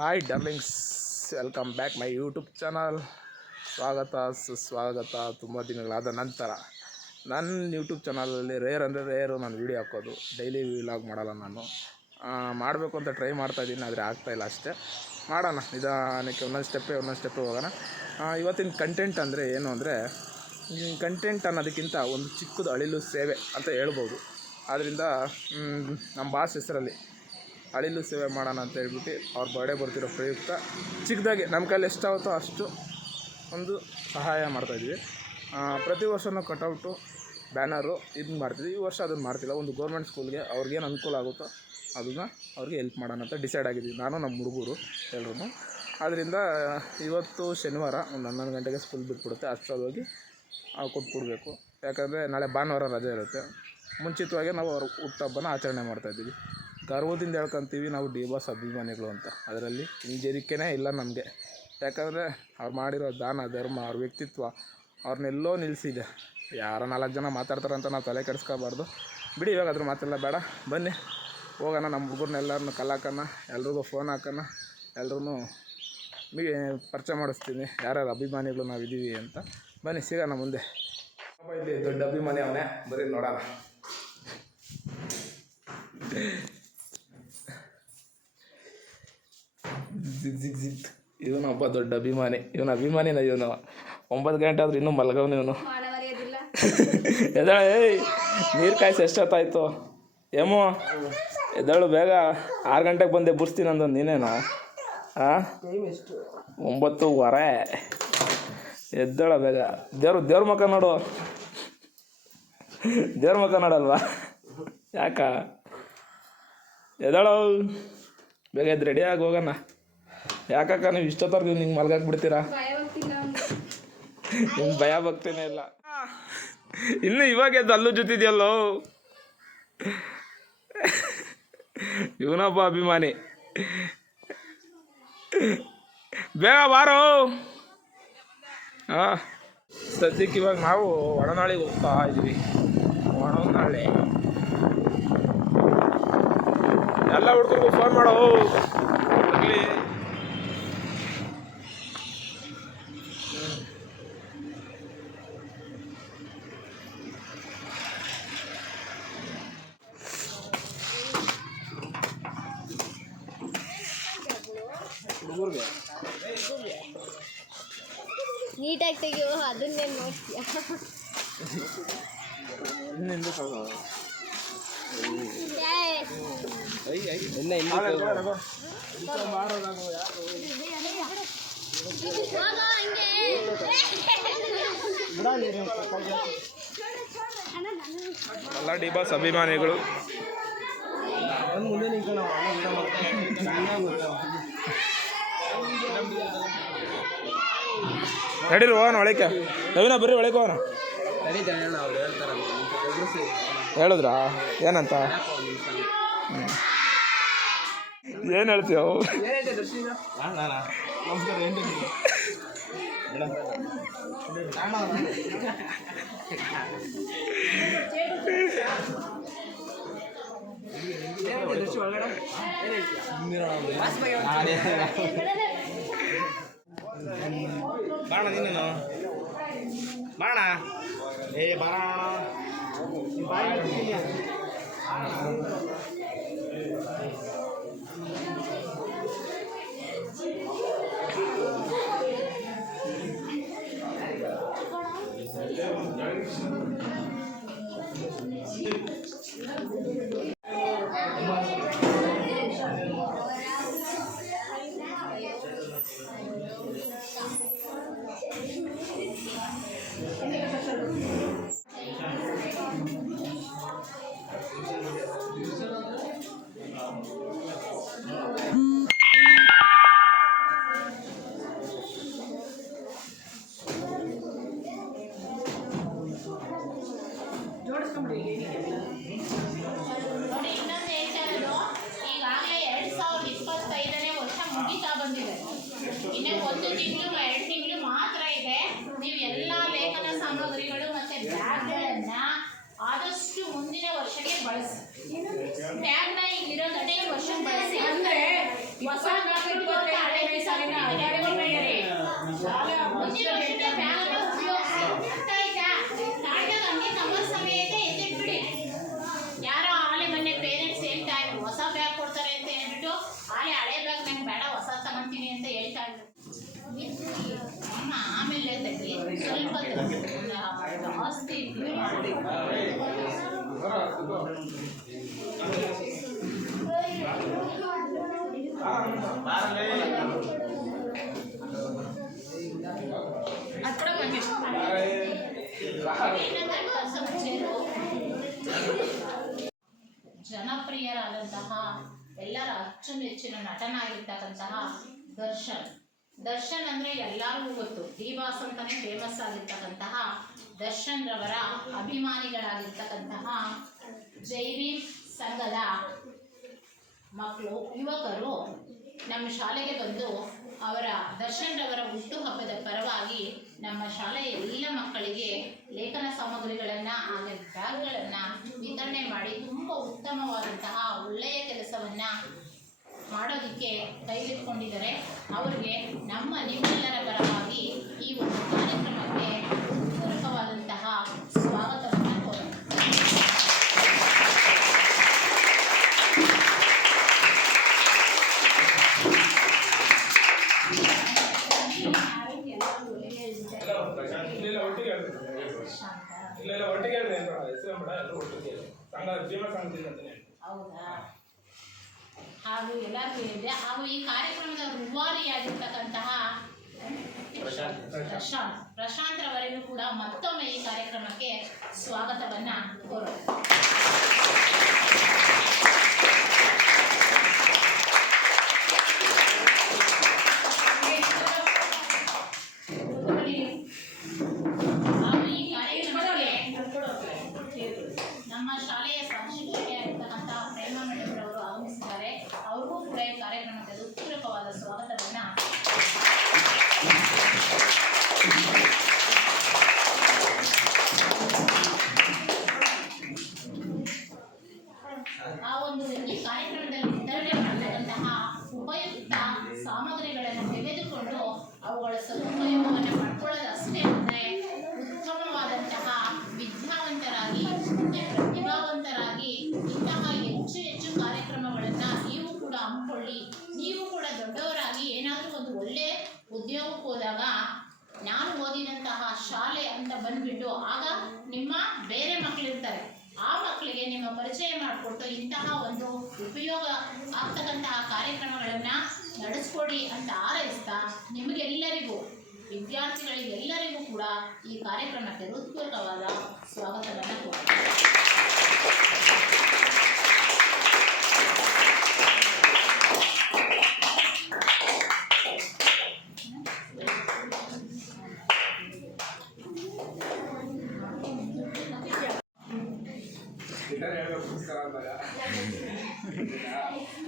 Hi darlings, welcome back my YouTube channel. ಸ್ವಾಗತ ಸುಸ್ವಾಗತ. ತುಂಬ ದಿನಗಳಾದ ನಂತರ ನನ್ನ ಯೂಟ್ಯೂಬ್ ಚಾನಲಲ್ಲಿ ರೇರ್ ಅಂದರೆ ರೇರು ನಾನು ವೀಡಿಯೋ ಹಾಕೋದು. ಡೈಲಿ ವ್ಲಾಗ್ ಮಾಡಲ್ಲ ನಾನು. ಮಾಡಬೇಕು ಅಂತ ಟ್ರೈ ಮಾಡ್ತಾಯಿದ್ದೀನಿ, ಆದರೆ ಆಗ್ತಾಯಿಲ್ಲ ಅಷ್ಟೇ. ಮಾಡೋಣ ನಿಧಾನಕ್ಕೆ, ಒಂದೊಂದು ಸ್ಟೆಪ್ಪೇ ಹೋಗೋಣ. ಇವತ್ತಿನ ಕಂಟೆಂಟ್ ಅಂದರೆ ಏನು ಅಂದರೆ, ಕಂಟೆಂಟ್ ಅನ್ನೋದಕ್ಕಿಂತ ಒಂದು ಚಿಕ್ಕದು ಅಳಿಲು ಸೇವೆ ಅಂತ ಹೇಳ್ಬೋದು. ಆದ್ದರಿಂದ ನಮ್ಮ ಬಾಸ್ ಹೆಸರಲ್ಲಿ ಅಳಿಲು ಸೇವೆ ಮಾಡೋಣ ಅಂತ ಹೇಳ್ಬಿಟ್ಟು ಅವ್ರ ಬರ್ಡೇ ಬರ್ತಿರೋ ಪ್ರಯುಕ್ತ ಚಿಕ್ಕದಾಗಿ ನಮ್ಮ ಕೈಲಿ ಎಷ್ಟಾಗುತ್ತೋ ಅಷ್ಟು ಒಂದು ಸಹಾಯ ಮಾಡ್ತಾಯಿದ್ವಿ. ಪ್ರತಿ ವರ್ಷವೂ ಕಟೌಟು, ಬ್ಯಾನರು ಇದನ್ನ ಮಾಡ್ತಿದ್ವಿ. ಈ ವರ್ಷ ಅದನ್ನು ಮಾಡ್ತಿಲ್ಲ. ಒಂದು ಗೌರ್ಮೆಂಟ್ ಸ್ಕೂಲ್ಗೆ ಅವ್ರಿಗೇನು ಅನುಕೂಲ ಆಗುತ್ತೋ ಅದನ್ನು ಅವ್ರಿಗೆ ಹೆಲ್ಪ್ ಮಾಡೋಣ ಅಂತ ಡಿಸೈಡ್ ಆಗಿದ್ವಿ, ನಾನು ನಮ್ಮ ಹುಡುಗರು ಎಲ್ಲರೂ. ಆದ್ದರಿಂದ ಇವತ್ತು ಶನಿವಾರ ಒಂದು 11 ಗಂಟೆಗೆ ಸ್ಕೂಲ್ ಬಿಟ್ಬಿಡುತ್ತೆ. ಅಷ್ಟರಲ್ಲಿ ಹೋಗಿ ಕೊಟ್ಬಿಡ್ಬೇಕು. ಯಾಕಂದರೆ ನಾಳೆ ಭಾನುವಾರ ರಜೆ ಇರುತ್ತೆ. ಮುಂಚಿತವಾಗಿ ನಾವು ಅವ್ರ ಹುಟ್ಟುಹಬ್ಬನ ಆಚರಣೆ ಮಾಡ್ತಾಯಿದ್ದೀವಿ. ಗರ್ವದಿಂದ ಹೇಳ್ಕೊತೀವಿ ನಾವು ಡಿ ಬಾಸ್ ಅಭಿಮಾನಿಗಳು ಅಂತ. ಅದರಲ್ಲಿ ಹಿಂಜರಿಕೆನೇ ಇಲ್ಲ ನಮಗೆ. ಯಾಕಂದರೆ ಅವ್ರು ಮಾಡಿರೋ ದಾನ ಧರ್ಮ, ಅವ್ರ ವ್ಯಕ್ತಿತ್ವ ಅವ್ರನ್ನೆಲ್ಲೋ ನಿಲ್ಲಿಸಿದೆ. ಯಾರೋ 4 ಜನ ಮಾತಾಡ್ತಾರೆ ಅಂತ ನಾವು ತಲೆ ಕೆಡಿಸ್ಕೋಬಾರ್ದು. ಬಿಡಿ, ಇವಾಗ ಅದ್ರ ಮಾತೆಲ್ಲ ಬೇಡ. ಬನ್ನಿ ಹೋಗೋಣ. ನಮ್ಮ ಹುಡುಗರನ್ನೆಲ್ಲರನ್ನೂ ಕಲಾಕನ, ಎಲ್ರಿಗೂ ಫೋನ್ ಹಾಕೋಣ, ಎಲ್ರೂ ಪರಿಚಯ ಮಾಡಿಸ್ತೀನಿ ಯಾರ್ಯಾರು ಅಭಿಮಾನಿಗಳು ನಾವಿದ್ದೀವಿ ಅಂತ. ಬನ್ನಿ ಸಿಗೋಣ ಮುಂದೆ. ಇಲ್ಲಿ ದೊಡ್ಡ ಅಭಿಮಾನಿ ಅವನೇ, ಬರೀ ನೋಡೋಣ. ಇವನು ಒಬ್ಬ ದೊಡ್ಡ ಅಭಿಮಾನಿ. ಇವನು ಅಭಿಮಾನಿನ. ಇವನು 9 ಗಂಟೆ ಆದರೂ ಇನ್ನೂ ಮಲಗವನು ಇವನು. ಎದ್ದಾಳೆ, ನೀರು ಕಾಯಿಸಿ ಎಷ್ಟೊತ್ತಾಯ್ತು? ಏಮೋ ಎದ್ದಾಳು ಬೇಗ. 6 ಗಂಟೆಗೆ ಬಂದೆ ಬುರ್ಸ್ತೀನಿ ಅಂದೊಂದು ನೀನೇನಾ? 9:15 ಎದ್ದಾಳ ಬೇಗ. ದೇವ್ರ ಮುಖ ನೋಡು. ದೇವ್ರ ಮುಖ ನೋಡಲ್ವಾ? ಯಾಕ ಎದ್ದಾಳು ಬೇಗ ಎದ್ದು ರೆಡಿಯಾಗಿ ಹೋಗೋಣ. ಯಾಕಕ್ಕ ನೀವು ಇಷ್ಟೊತ್ತರ್ಗು ನಿಂಗೆ ಮಲ್ಗಾಕ್ಬಿಡ್ತೀರಾ? ನಿಮ್ಗೆ ಭಯ ಭಕ್ತಿನೇ ಇಲ್ಲ. ಇನ್ನು ಇವಾಗ ಎದ್ದು ಅಲ್ಲೂ ಜೊತಿದ್ಯಲ್ಲೋ. ಇವನೊಬ್ಬ ಅಭಿಮಾನಿ. ಬೇಗ ಬಾರೋ. ಸದ್ಯಕ್ಕೆ ಇವಾಗ ನಾವು ಒಣನಾಳಿಗೆ ಹೋಗ್ತಾ ಇದ್ದೀವಿ. ಒಣನಾಳೆ ಎಲ್ಲ ಹುಡುಗರಿಗೂ ಫೋನ್ ಮಾಡೋ ಆಗಲಿ. ಹುಡುಗರಿಗೆ ನೀಟಾಗಿ ತೆಗಿಯೋ, ಅದನ್ನೇನು ನೋಡ್ತೀಯ? ಎಲ್ಲ ಡಿ ಬಾಸ್ ಅಭಿಮಾನಿಗಳು. ನಡೀರಿ ಹೋಗೋಣ ಒಳಕ್ಕೆ. ನವೀನ ಬರ್ರಿ ಒಳಗೆ ಹೋಗೋಣ. ಹೇಳಿದ್ರಾ ಏನಂತ? ಏನು ಹೇಳ್ತೀವ? ಬಾಣ ನೀನು ಬಾಣ. ಏ ಬಾಣ ಬ್ಯಾಗ್ಗಳನ್ನ ಆದಷ್ಟು ಮುಂದಿನ ವರ್ಷಕ್ಕೆ ಬಳಸಿ. ಬ್ಯಾಗ್ನ ಇಲ್ಲಿರೋದನ್ನೇ ಈ ವರ್ಷಕ್ಕೆ ಬಳಸಿ. ಅಂದ್ರೆ ಹೊಸ ಹಳೆ ಮುಂದಿನ ವರ್ಷಕ್ಕೆ ಬ್ಯಾಗ್ ಉಪಯೋಗಿಸಿ. ಅರ್ಥ ಆಯ್ತಾ? ನಾಡ್ದಾಗ ಹಂಗೆ ಕಮಲ್ ಸಮೇತ ಎತ್ತಿಟ್ಬಿಡಿ. ಯಾರೋ ಆಲೆ ಮೊನ್ನೆ ಪೇರೆಂಟ್ಸ್ ಹೇಳ್ತಾ ಇದ್ರು ಹೊಸ ಬ್ಯಾಗ್ ಕೊಡ್ತಾರೆ ಅಂತ ಹೇಳ್ಬಿಟ್ಟು ಆಲೆ ಹಳೆ ಬ್ಯಾಗ್ ನಂಗೆ ಬೇಡ ಹೊಸ ತಗೊಂತೀನಿ ಅಂತ ಹೇಳ್ತಾ ಇದ್ರು. ಅಮ್ಮ ಆಮೇಲೆ ತಗ್ಗಿ ಸ್ವಲ್ಪ ಜಾಸ್ತಿ ಜನಪ್ರಿಯರಾದಂತಹ ಎಲ್ಲರ ಅಚ್ಚುಮೆಚ್ಚಿನ ನಟನಾಗಿರ್ತಕ್ಕಂತಹ ದರ್ಶನ್ ಅಂದ್ರೆ ಎಲ್ಲರಿಗೂ ಗೊತ್ತು. ಡಿವಾಸ್ ಅಂತಾನೆ ಫೇಮಸ್ ಆಗಿರ್ತಕ್ಕಂತಹ ದರ್ಶನ್ ರವರ ಅಭಿಮಾನಿಗಳಾಗಿರ್ತಕ್ಕಂತಹ ಜೈವೀರ್ ಸಂಘದ ಮಕ್ಕಳು ಯುವಕರು ನಮ್ಮ ಶಾಲೆಗೆ ಬಂದು ಅವರ ದರ್ಶನ್ ರವರ ಹುಟ್ಟುಹಬ್ಬದ ಪರವಾಗಿ ನಮ್ಮ ಶಾಲೆಯ ಎಲ್ಲ ಮಕ್ಕಳಿಗೆ ಲೇಖನ ಸಾಮಗ್ರಿಗಳನ್ನು ಹಾಗೆ ಬ್ಯಾಗ್ಗಳನ್ನು ವಿತರಣೆ ಮಾಡಿ ತುಂಬ ಉತ್ತಮವಾದಂತಹ ಒಳ್ಳೆಯ ಕೆಲಸವನ್ನು ಮಾಡೋದಕ್ಕೆ ಕೈಗೆತ್ತಿಕೊಂಡಿದ್ದಾರೆ. ಅವರಿಗೆ ನಿಮ್ಮೆಲ್ಲರ ಪರವಾಗಿ ಈ ಒಂದು ಕಾರ್ಯಕ್ರಮಕ್ಕೆ ಪೂರಕವಾದಂತಹ ಸ್ವಾಗತವನ್ನು ಕೋರೋಣ. ಹೌದಾ? ಹಾಗೂ ಎಲ್ಲರಿಗೂ ಹೇಳಿದೆ. ಹಾಗೂ ಈ ಕಾರ್ಯಕ್ರಮದ ರೂವಾರಿಯಾಗಿರ್ತಕ್ಕಂತಹ ಪ್ರಶಾಂತ್ ರವರಿಗೂ ಕೂಡ ಮತ್ತೊಮ್ಮೆ ಈ ಕಾರ್ಯಕ್ರಮಕ್ಕೆ ಸ್ವಾಗತವನ್ನ ಕೋರೋಣ. ನಮ್ಮ ಶಾಲೆಯ ಸಹಶಿಕ್ಷಕಿಯಾಗಿರ್ತಕ್ಕಂತಹ ಪ್ರೇಮಾ ಮೇಡಮ್ ರವರು ಆಗಮಿಸಿದ್ದಾರೆ. ಅವ್ರಿಗೂ ಕೂಡ ಈ ಕಾರ್ಯಕ್ರಮಕ್ಕೆ ಹೃತ್ಪೂರ್ವಕವಾದ ಸ್ವಾಗತವನ್ನ. ಆ ಒಂದು ಈ ಕಾರ್ಯಕ್ರಮದಲ್ಲಿ ವಿತರಣೆ ಮಾಡತಕ್ಕಂತಹ ಉಪಯುಕ್ತ ಸಾಮಗ್ರಿಗಳನ್ನು ತೆಗೆದುಕೊಂಡು ಅವುಗಳ ಸದುಪಯೋಗವನ್ನು ಪಡ್ಕೊಳ್ಳೋದಷ್ಟೇ ಅಂದರೆ ಉತ್ತಮವಾದಂತಹ ವಿದ್ಯಾವಂತರಾಗಿ ಪ್ರತಿಭಾವಂತರಾಗಿ ಇಂತಹ ಹೆಚ್ಚು ಕಾರ್ಯಕ್ರಮಗಳನ್ನು ನೀವು ಕೂಡ ಹಮ್ಮಿಕೊಳ್ಳಿ. ನೀವು ಕೂಡ ದೊಡ್ಡವರಾಗಿ ಏನಾದರೂ ಒಂದು ಒಳ್ಳೆ ಉದ್ಯೋಗಕ್ಕೆ ಹೋದಾಗ ನಾನು ಓದಿದಂತಹ ಶಾಲೆ ಅಂತ ಬಂದ್ಬಿಟ್ಟು ಆಗ ನಿಮ್ಮ ಬೇರೆ ಮಕ್ಕಳಿರ್ತಾರೆ, ಆ ಮಕ್ಕಳಿಗೆ ನಿಮ್ಮ ಪರಿಚಯ ಮಾಡಿಕೊಟ್ಟು ಇಂತಹ ಒಂದು ಉಪಯೋಗ ಆಗ್ತಕ್ಕಂತಹ ಕಾರ್ಯಕ್ರಮಗಳನ್ನು ನಡೆಸ್ಕೊಡಿ ಅಂತ ಹಾರೈಸ್ತಾ ನಿಮಗೆಲ್ಲರಿಗೂ ವಿದ್ಯಾರ್ಥಿಗಳಿಗೆಲ್ಲರಿಗೂ ಕೂಡ ಈ ಕಾರ್ಯಕ್ರಮಕ್ಕೆ ಹೃತ್ಪೂರ್ವಕವಾದ ಸ್ವಾಗತವನ್ನು ಕೋರುತ್ತೇನೆ.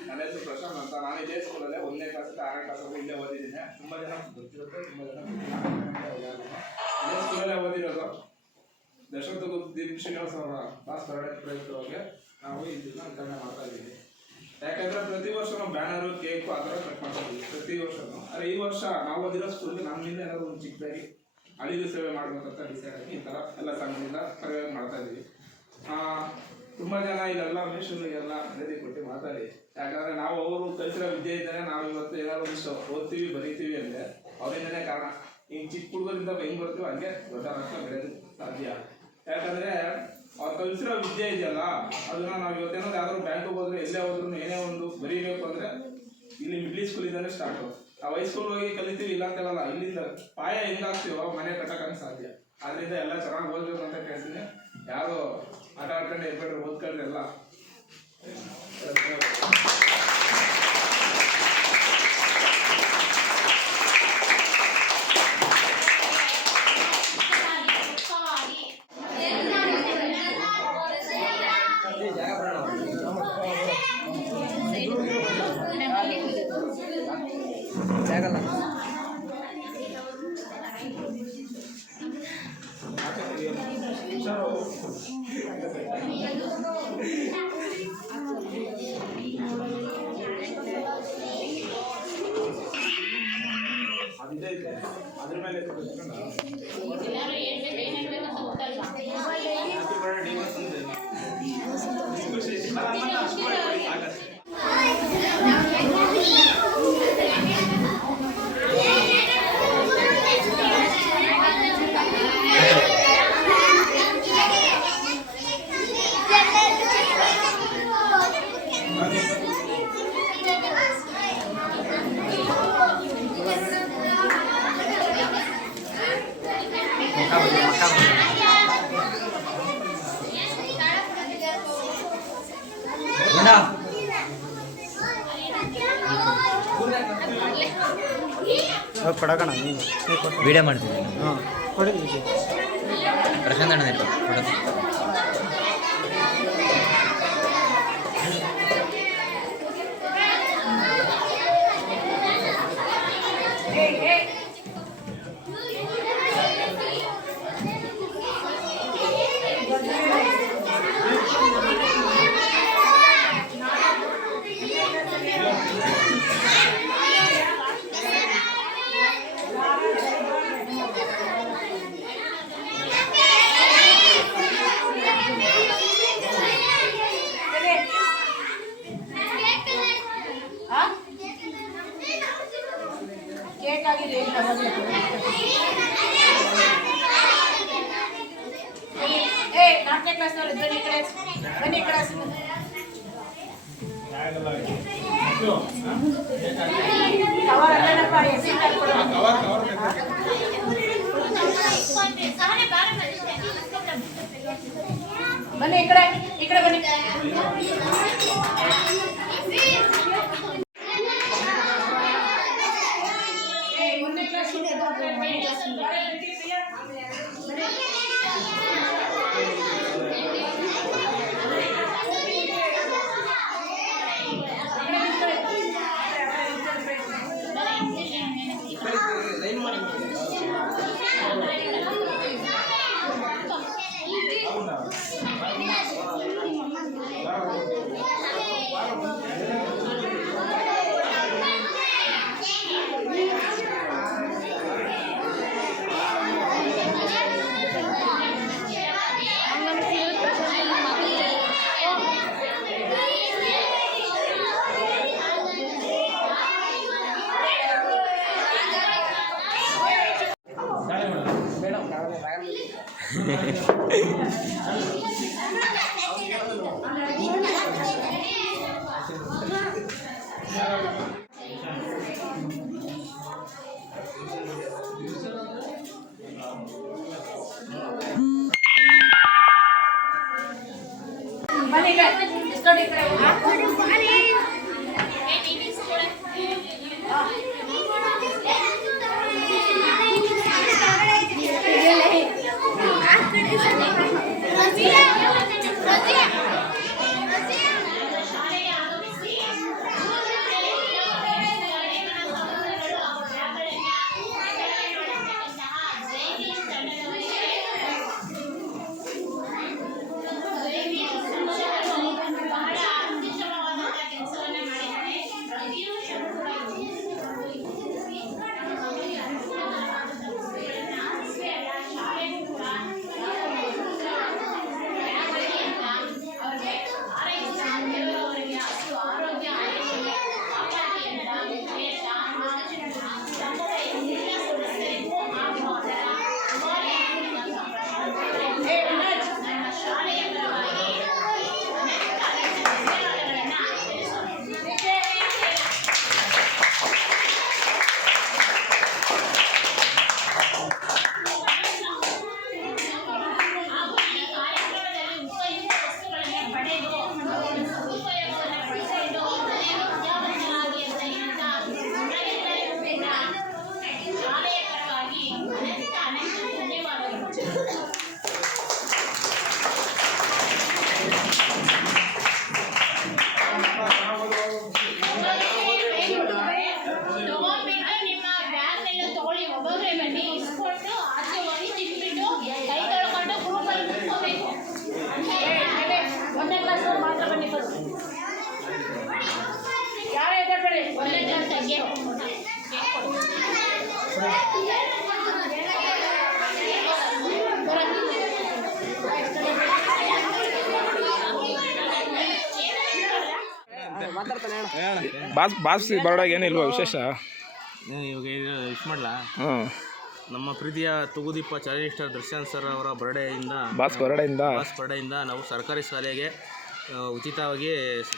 ನನ್ನ ಹೆಸರು ಪ್ರಶಾಂತ್ ಅಂತ. ನಾನು ಇದೇ ಸ್ಕೂಲಲ್ಲೇ 1ನೇ ಕ್ಲಾಸಿಂದ 6ನೇ ಕ್ಲಾಸ್ವರೆಗೂ ಇಲ್ಲೇ ಓದಿದ್ದೀನಿ. ತುಂಬ ಜನ ಗೊತ್ತಿರುತ್ತೆ, ತುಂಬ ಜನ ಇದೇ ಸ್ಕೂಲಲ್ಲೇ ಓದಿರೋದು. ದಶರಥ ದೀಪ್ ಶ್ರೀನಿವಾಸ್ ಅವರ ಕ್ಲಾಸ್ ಪ್ರಯುಕ್ತವಾಗಿ ನಾವು ಇದನ್ನ ವಿತರಣೆ ಮಾಡ್ತಾ ಇದ್ದೀವಿ. ಯಾಕಂದರೆ ಪ್ರತಿ ವರ್ಷ ನಾವು ಬ್ಯಾನರು ಕೇಕು ಆ ಥರ ಕಟ್ ಮಾಡ್ತಾ ಇದ್ದೀವಿ ಪ್ರತಿ ವರ್ಷನೂ. ಆದರೆ ಈ ವರ್ಷ ನಾವು ಓದಿರೋ ಸ್ಕೂಲ್ಗೆ ನಮ್ಮಿಂದ ಏನಾದರೂ ಒಂದು ಚಿಕ್ಕದಾಗಿ ಅಳಿಲು ಸೇವೆ ಮಾಡಬೇಕಂತ ಡಿಸೈಡ್ ಆಗಿ ಈ ಥರ ಎಲ್ಲ ಸಂಘದಿಂದ ಪ್ರಯೋಗ ಮಾಡ್ತಾ ಇದ್ದೀವಿ. ತುಂಬ ಜನ ಇಲ್ಲೆಲ್ಲ ಮೇಷೂರಿಗೆಲ್ಲ ಮರ್ಯಾದೆ ಕೊಟ್ಟು ಮಾತಾಡಿ. ಯಾಕಂದರೆ ನಾವು ಅವರು ಕಲಿಸಿರೋ ವಿದ್ಯೆಯಿಂದಲೇ ನಾವು ಇವತ್ತು ಏನಾದ್ರು ಒಂದಿಷ್ಟು ಓದ್ತೀವಿ ಬರೀತೀವಿ ಅಂದರೆ ಅವರಿಂದನೇ ಕಾರಣ. ಈಗ ಚಿಕ್ಕ ಹುಡುಗರಿಂದ ಹೆಂಗೆ ಬರ್ತೀವಿ ಹಂಗೆ ದೊಡ್ಡ ರಾಷ್ಟ್ರ ಬೆಳೆಯೋದು ಸಾಧ್ಯ. ಯಾಕಂದರೆ ಅವ್ರು ಕಲಿಸಿರೋ ವಿದ್ಯೆ ಇದೆಯಲ್ಲ ಅದನ್ನು ನಾವು ಇವತ್ತೇನಾದ್ರು ಯಾವ್ದಾದ್ರು ಬ್ಯಾಂಕಿಗೆ ಹೋದ್ರೆ ಎಲ್ಲೇ ಹೋದ್ರೂ ಏನೇ ಒಂದು ಬರೀಬೇಕು ಅಂದರೆ ಇಲ್ಲಿ ಮಿಡ್ಲ್ ಸ್ಕೂಲಿಂದಲೇ ಸ್ಟಾರ್ಟು. ನಾವು ಹೈಸ್ಕೂಲ್ ಹೋಗಿ ಕಲಿತೀವಿ ಇಲ್ಲ ಅಂತೇಳಲ್ಲ, ಇಲ್ಲಿಂದ ಪಾಯ ಹೆಂಗಾಗ್ತೀವೋ ಮನೆ ಕಟ್ಟೋಕೆ ಸಾಧ್ಯ. ಆದ್ದರಿಂದ ಎಲ್ಲ ಚೆನ್ನಾಗಿ ಓದಬೇಕು ಅಂತ ಕೇಳ್ತೀನಿ. ಯಾರು ಆಟ ಆಡ್ಕೊಂಡೆ ಇರ್ಬೇಡ್ರಿ, ಓದ್ಕೊಂಡ್ರೆ ಎಲ್ಲ. ಅದ್ರ ಮೇಲೆ ಎಲ್ಲರೂ ಹೇಳ್ಬೇಕು ಏನು ಹೇಳ್ಬೇಕಂತ ಗೊತ್ತಲ್ವಾ ಕೊಡಕಣ ನೀನು ವಿಡಿಯೋ ಮಾಡ್ತಿದ್ದೀನಿ ಹಾಂ ಕೊಡಿ ವಿಷಯ ಪ್ರಶಾಂತ್ ಅಣ್ಣ ಫೋಟೋ ನಾಲ್ಕನೇ ಕ್ಲಾಸ್ನವ್ರು ಬನ್ನಿ ಈ ಕಡೆ ಬನ್ನಿ ಈ ಕಡೆ ಕವರ್ ಅಲ್ಲಪ್ಪ ಬನ್ನಿ ಈ ಕಡೆ ಬನ್ನಿ ಒಂದನೇ ಕ್ಲಾಸ್ ಬನ್ನಿ ಈ ಕಡೆ ¡Gracias! ಬಾಸ್ ಬರೋಡಾಗ ಏನಿಲ್ವಾ ವಿಶೇಷ? ಇವಾಗ ವಿಶ್ ಮಾಡಲಾ? ಹ್ಞೂ, ನಮ್ಮ ಪ್ರೀತಿಯ ತುಗುದೀಪ ಚಲನಚಿತ್ರ ದರ್ಶನ್ ಸರ್ ಅವರ ಬರ್ಡೇಯಿಂದ ಬಾಸ್ ಬರೋಡೆಯಿಂದ ನಾವು ಸರ್ಕಾರಿ ಶಾಲೆಗೆ ಉಚಿತವಾಗಿ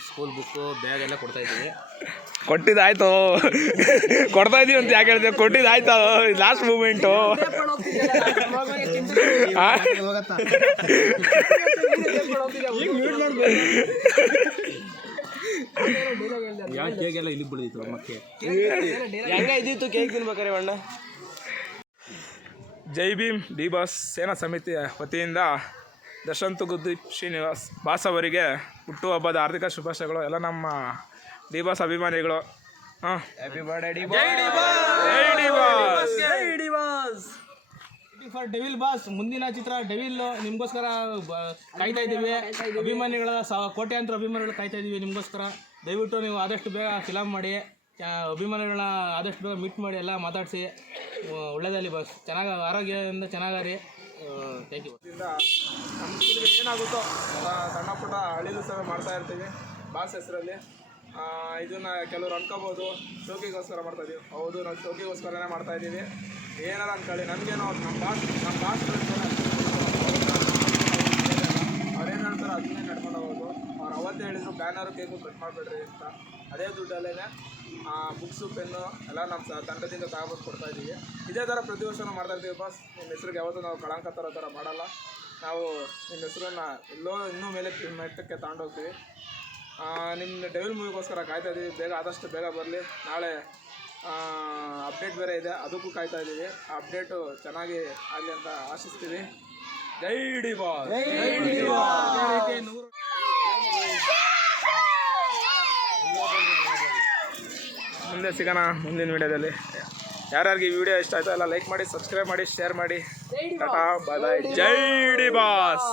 ಸ್ಕೂಲ್ ಬುಕ್ಕು ಬ್ಯಾಗ್ ಎಲ್ಲ ಕೊಡ್ತಾ ಇದ್ದೀವಿ. ಕೊಟ್ಟಿದ್ದಾಯ್ತು. ಕೊಡ್ತಾ ಇದೀವಿ ಅಂತ ಯಾಕೆ ಹೇಳ್ತೀವಿ? ಕೊಟ್ಟಿದ್ದಾಯ್ತು, ಲಾಸ್ಟ್ ಮೂಮೆಂಟು. ಯಾವ ಕೇಕ್ ಎಲ್ಲ ಇಲ್ಲಿ ಬಿಡಿದಿತ್ತು ಅಮ್ಮಕ್ಕೆ. ಹೆಂಗೆ ಇದ್ದಿತ್ತು ಕೇಕ್ ತಿನ್ಬೇಕಾರೆ ಅಣ್ಣ? ಜೈ ಭೀಮ್ ಡಿ ಬಾಸ್ ಸೇನಾ ಸಮಿತಿಯ ವತಿಯಿಂದ ದರ್ಶನ್ ತುಗುದೀಪ್ ಶ್ರೀನಿವಾಸ್ ಬಾಸ್ ಅವರಿಗೆ ಹುಟ್ಟುಹಬ್ಬದ ಹಾರ್ದಿಕ ಶುಭಾಶಯಗಳು. ಎಲ್ಲ ನಮ್ಮ ಡಿ ಬಾಸ್ ಅಭಿಮಾನಿಗಳು. ಹಾಂ, happy birthday D Jai D boss. For devil boss ಮುಂದಿನ ಚಿತ್ರ ಡೆವಿಲ್ ನಿಮಗೋಸ್ಕರ ಕಾಯ್ತಾ ಇದ್ದೀವಿ. ಅಭಿಮಾನಿಗಳ ಕೋಟ್ಯಾಂತರ ಅಭಿಮಾನಿಗಳು ಕಾಯ್ತಾ ಇದ್ದೀವಿ ನಿಮಗೋಸ್ಕರ. ದಯವಿಟ್ಟು ನೀವು ಆದಷ್ಟು ಬೇಗ ಫಿಲಮ್ ಮಾಡಿ, ಅಭಿಮಾನಿಗಳನ್ನ ಆದಷ್ಟು ಬೇಗ ಮೀಟ್ ಮಾಡಿ ಎಲ್ಲ ಮಾತಾಡಿಸಿ. ಒಳ್ಳೆಯದಲ್ಲಿ ಬಾಸ್, ಚೆನ್ನಾಗಿ ಆರೋಗ್ಯದಿಂದ ಚೆನ್ನಾಗಾರಿ. Thank you. ನಮ್ಮ ಸ್ಕೂಲಿಗೆ ಏನಾಗುತ್ತೋ ಸಣ್ಣ ಪುಟ್ಟ ಅಳಿಲು ಸಹ ಮಾಡ್ತಾ ಇರ್ತೀವಿ ಬಾಸ್ ಹೆಸರಲ್ಲಿ. ಇದನ್ನು ಕೆಲವರು ಅನ್ಕೋಬೋದು ಶೋಕಿಗೋಸ್ಕರ ಮಾಡ್ತಾಯಿದ್ದೀವಿ. ಹೌದು, ನಾವು ಶೋಕಿಗೋಸ್ಕರನೇ ಮಾಡ್ತಾಯಿದ್ದೀವಿ. ಏನಾರ ಅಂದ್ಕೊಳ್ಳಿ, ನಮಗೇನೋ ನಮ್ಮ ಬಾಸ್ ಅವ್ರೇನು ಹೇಳ್ತಾರೆ ಅದನ್ನೇ ನಡ್ಕೊಂಡು ಹೋಗೋದು. ಅವ್ರು ಅವತ್ತೇ ಹೇಳಿದ್ರು ಬ್ಯಾನರು ಕೇಕು ಕಟ್ ಮಾಡಿಬಿಡ್ರಿ ಅಂತ. ಅದೇ ದುಡ್ಡಲ್ಲೇ ಬುಕ್ಸು ಪೆನ್ನು ಎಲ್ಲ ನಮ್ಮ ತಂಡದಿಂದ ತಗೊಬಂದು ಕೊಡ್ತಾಯಿದ್ದೀವಿ. ಇದೇ ಥರ ಪ್ರತಿ ವರ್ಷವೂ ಮಾಡ್ತಾಯಿರ್ತೀವಿ ಬಾಸ್. ನಿಮ್ಮ ಹೆಸ್ರಿಗೆ ಯಾವತ್ತೂ ನಾವು ಕಳಂಕ ತರೋ ಥರ ಮಾಡಲ್ಲ. ನಾವು ನಿಮ್ಮ ಹೆಸರನ್ನು ಇನ್ನೂ ಮೇಲೆ ಮಟ್ಟಕ್ಕೆ ತಗೊಂಡೋಗ್ತೀವಿ. ನಿಮ್ಮ ಡೆವಿಲ್ ಮೂವಿಗೋಸ್ಕರ ಕಾಯ್ತಾ ಇದ್ದೀವಿ. ಆದಷ್ಟು ಬೇಗ ಬರಲಿ. ನಾಳೆ ಅಪ್ಡೇಟ್ ಬೇರೆ ಇದೆ, ಅದಕ್ಕೂ ಕಾಯ್ತಾ ಇದ್ದೀವಿ. ಆ ಅಪ್ಡೇಟು ಚೆನ್ನಾಗಿ ಆಗಲಿ ಅಂತ ಆಶಿಸ್ತೀವಿ. ಜೈ ಡಿ ಬಾಸ್. ಮುಂದೆ ಸಿಗೋಣ ಮುಂದಿನ ವಿಡಿಯೋದಲ್ಲಿ. ಯಾರ್ಯಾರಿಗೆ ಈ ವಿಡಿಯೋ ಇಷ್ಟ ಆಯಿತು ಎಲ್ಲ ಲೈಕ್ ಮಾಡಿ, ಸಬ್ಸ್ಕ್ರೈಬ್ ಮಾಡಿ, ಶೇರ್ ಮಾಡಿ. ಟಾಟಾ ಬಾಯ್ ಬಾಯ್. ಜೈ ಡಿ ಬಾಸ್.